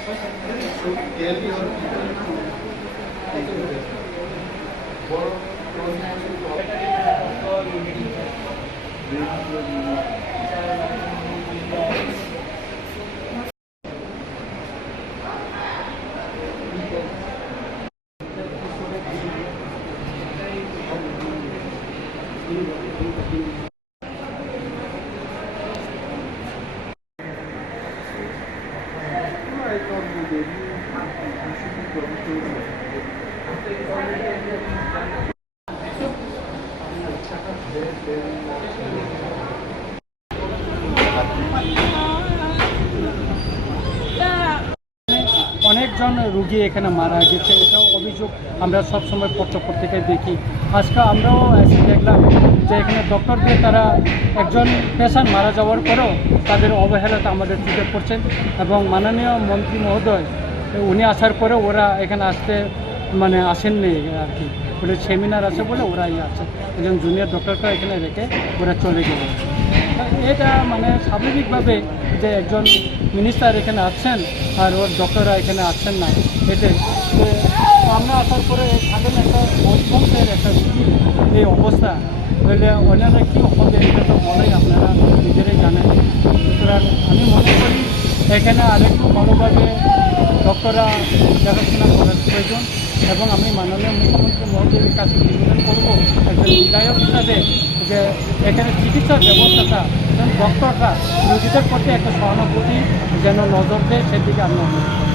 So clearly our people to take a risk. For I thought the baby should be অনেকজন রুগী এখানে মারা গেছে, এটাও অভিযোগ আমরা সবসময় পত্রপত্রিকায় দেখি। আজকে আমরাও এসে দেখলাম যে এখানে ডক্টর দিয়ে তারা একজন পেশেন্ট মারা যাওয়ার পরেও তাদের অবহেলাতে আমাদের চোখে পড়ছেন। এবং মাননীয় মন্ত্রী মহোদয় উনি আসার পরে ওরা এখানে আসতে আসেননি আর কি, বলে সেমিনার আছে বলে ওরা আছে, একজন জুনিয়র ডক্টরকে এখানে রেখে ওরা চলে গেল। এটা স্বাভাবিকভাবে যে একজন মিনিস্টার এখানে আসছেন আর ওর ডক্টররা এখানে আসছেন না, এটাই তো আমরা আসার পরে থাকেন একটা বংশের একটা রুগীর এই অবস্থা হলে ওনারা কী হবে এটা তো বলাই আপনারা নিজেরাই জানেন। সুতরাং আমি মনে করি এখানে আরেকটু ভালোভাবে ডক্টররা দেখাশোনা করার প্রয়োজন। এবং আমি মাননীয় মুখ্যমন্ত্রী মহোদয়ের কাছে নিবেদন করবো একজন বিধায়ক হিসাবে যে এখানে চিকিৎসার ব্যবস্থাটা এবং ডক্টররা রোগীদের প্রতি একটা সহানুভূতি যেন নজর দেয়, সেদিকে আমি অনুরোধ করি।